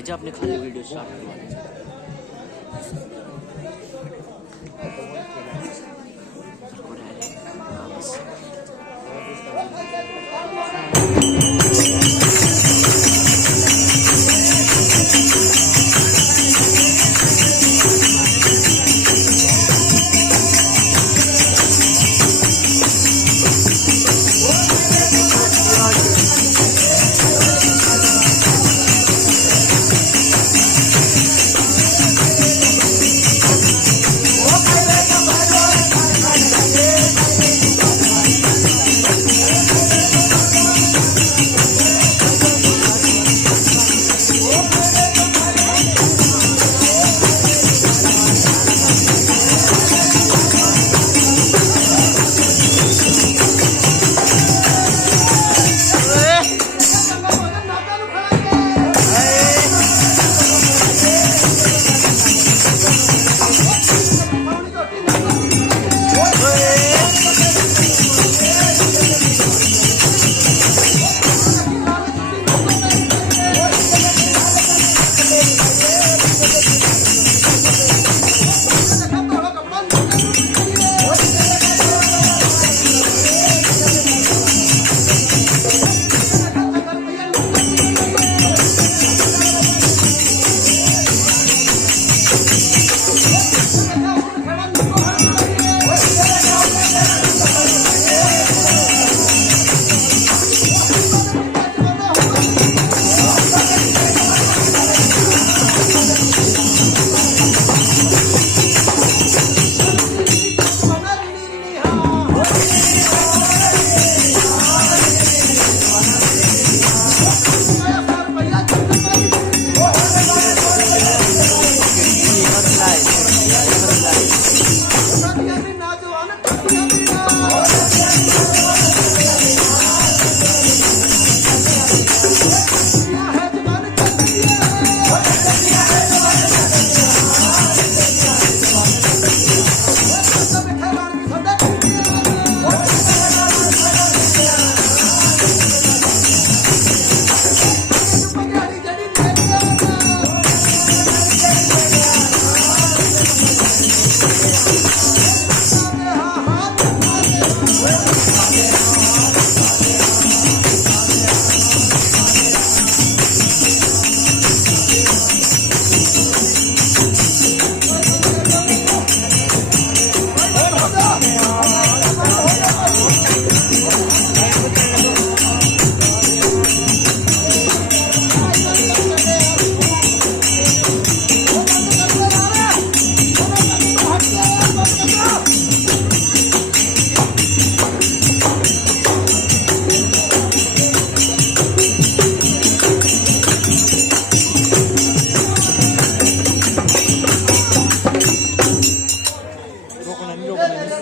भाई जी आपने खाली वीडियो स्टार्ट करवा दी।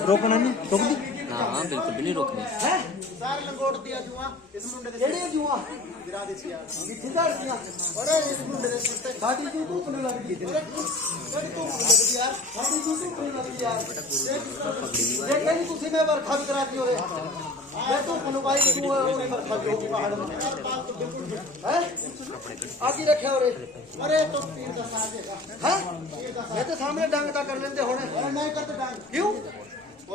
रोकना नहीं रोक दी हाँ बिल्कुल भी नहीं रोकनी है सार लंगोट दिया जुआ इस मुंडे दे जेड़े जुआ गिरा दे सिया किथे जा दिया अरे इस मुंडे दे सुते गाड़ी तू तू कोने लग गई गाड़ी तू लग गई यार गाड़ी तू तू कोने लग गई यार देख नहीं तुसी मैं बरखा भी करा दी ओए मैं तो कोने भाई तू ओरे बरखा भी होगी पहाड़ में है आगे रखे ओरे अरे तो पीर दा साजेगा हैं ये तो सामने डांग ता कर लेंदे होने अरे नहीं करते डांग क्यों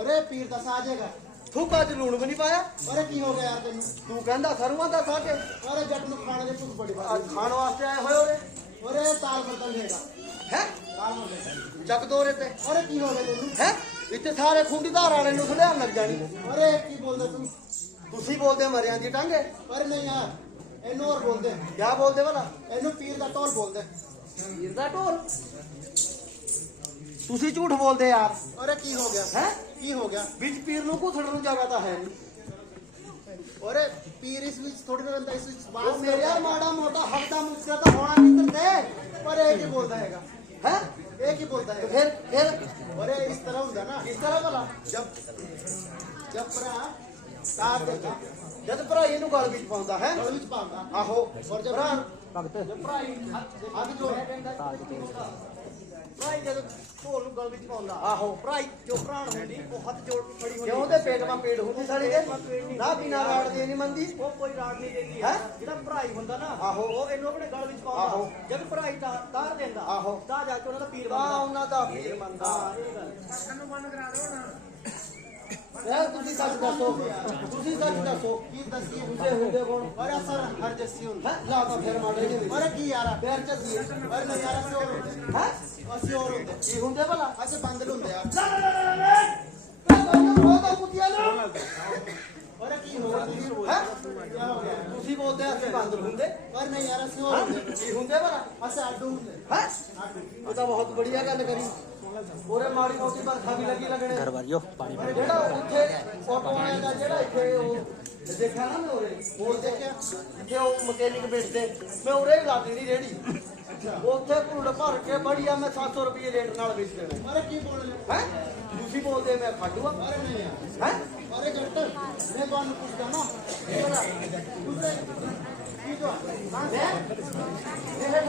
अरे पीर दा साजेगा तू काज लूण भी नहीं पाया अरे की हो गया यार तेन तू कहंदा सरवा दा साके अरे जट नु खाने दे भुख बड़ी बात खाण वास्ते आए होए ओरे ताल बर्तन लेगा है ताल बर्तन जग दो रे ते अरे की हो गया तेन है इत्ते सारे खुंडीदार वाले नु खलियान लग जानी अरे की बोलदे तू तुसी बोलदे मरियां दी टांगे अरे नहीं यार एनु और बोलदे क्या बोलदे वाला एनु पीर दा टोल बोलदे पीर दा टोल तुसी झूठ बोलदे यार अरे की हो गया है की हो गया बिच पीर नु घुसड़ नु जगह ता है नहीं अरे पीर इस विच थोड़ी ना इस विच बात मेरे यार माड़ा मोटा हफ्ता मुझसे तो होना नहीं दे पर एक ही बोलता हैगा हैं एक ही बोलता है फिर अरे इस तरह हुंदा ना इस तरह वाला जब भरा तार देता जब भरा इनु गल विच पाउंदा है गल विच पाउंदा आहो और जब भरा भगत जब भरा आगे जो तार के ਭਰਾਈ ਜਦੋਂ ਢੋਲ ਨੂੰ ਗਲ ਵਿੱਚ ਪਾਉਂਦਾ ਆਹੋ ਭਰਾਈ ਜੋ ਭਰਾਣ ਹੁੰਦੀ ਉਹ ਹੱਥ ਜੋੜ ਕੇ ਖੜੀ ਹੁੰਦੀ ਕਿਉਂ ਤੇ ਪੇਟ ਮਾ ਪੇੜ ਹੁੰਦੀ ਸਾਡੀ ਦੇ ਨਾ ਬਿਨਾ ਰਾੜ ਦੇ ਨਹੀਂ ਮੰਦੀ ਉਹ ਕੋਈ ਰਾੜ ਨਹੀਂ ਦਿੰਦੀ ਹੈਂ? ਜਿਹੜਾ ਭਰਾਈ ਹੁੰਦਾ ਨਾ ਆਹੋ। ਉਹ ਇਹਨੂੰ ਆਪਣੇ ਗਲ ਵਿੱਚ ਆਹੋ। ਪਾਉਂਦਾ ਜਦ ਭਰਾਈ ਤਾਰ ਦਿੰਦਾ ਆਹੋ। ਤਾਂ ਜਾ ਕੇ ਉਹਨਾਂ ਦਾ ਪੀਰ ਆ ਬਣਦਾ ਉਹਨਾਂ ਦਾ ਪੀਰ ਮੰਨਦਾ ਹਾਂ ਇਹ ਗੱਲ ਯਾਰ ਤੁਸੀਂ ਸੱਚ ਦੱਸੋ ਤੁਸੀਂ ਸੱਚ ਦੱਸੋ ਕੀ ਦੱਸੀਏ ਹੁੰਦੇ ਹੁੰਦੇ ਕੋਣ ਅਰੇ ਸਰ ਹਰ ਜੱਸੀ ਹੁੰਦਾ ਹੈ ਲਾ ਤਾਂ ਫਿਰ ਮਾੜੇ ਜਿਹੇ ਅਰੇ ਕੀ ਯਾਰ ਪੈਰ ਚ ਸੀ ਅਰੇ ਨਹੀਂ ਯਾਰ ਅਸੀਂ ਹੋਰ ਹੁੰਦੇ ਹੈ ਅਸੀਂ ਹੋਰ ਹੁੰਦੇ ਕੀ ਹੁੰਦੇ ਭਲਾ ਅਸੀਂ ਬੰਦਲ ਹੁੰਦੇ ਆ ਉਹ ਤਾਂ ਕੁੱਤਿਆ ਨਾ ਅਰੇ ਕੀ ਹੋ ਗਿਆ ਤੁਸੀਂ ਬੋਲ ਹੈ ਕੀ ਹੋ ਗਿਆ ਤੁਸੀਂ ਬੋਲਦੇ ਅਸੀਂ ਬਾਂਦਰ ਹੁੰਦੇ ਪਰ ਨਹੀਂ ਯਾਰ ਅਸੀਂ ਹੋਰ ਹੁੰਦੇ ਕੀ ਹੁੰਦੇ ਭਲਾ ਅਸੀਂ ਆਡੂ ਹੁੰਦੇ ਹੈ ਇਹ ਤਾਂ ਬਹੁਤ ਬੜੀਆ ਗੱਲ ਕਰੀ ਉਹਰੇ ਮਾੜੀ ਮੋਟੀ ਬਰਖਾ ਵੀ ਲੱਗੀ ਲੱਗਣੇ घर वारियो पानी ਪਰ ਜਿਹੜਾ ਉੱਥੇ ਆਟੋ ਵਾਲਿਆਂ ਦਾ ਜਿਹੜਾ ਇੱਥੇ ਉਹ ਦੇਖਿਆ ਨਾ ਮੈਂ ਉਰੇ ਹੋਰ ਦੇਖਿਆ ਜਿੱਥੇ ਉਹ ਮਕੈਨਿਕ ਵੇਚਦੇ ਮੈਂ ਉਰੇ ਹੀ ਲਾ ਦੇਣੀ ਰੇੜੀ ਉੱਥੇ ਭੁੱਲ ਭਰ ਕੇ ਬੜੀਆ ਮੈਂ 700 ਰੁਪਏ ਰੇਟ ਨਾਲ ਵੇਚ ਦੇਣਾ ਅਰੇ ਕੀ ਬੋਲ ਰਹੇ ਹੈ ਤੁਸੀਂ ਬੋਲਦੇ ਮੈਂ ਖਾਡੂਆ ਅਰੇ ਨਹੀਂ ਯਾਰ ਹੈ ਅਰੇ ਜੱਟ ਮੈਂ ਤੁਹਾਨੂੰ ਪੁੱਛਦਾ ਨਾ ਦੂਸਰੇ ਕੀ ਜੋ ਇਹ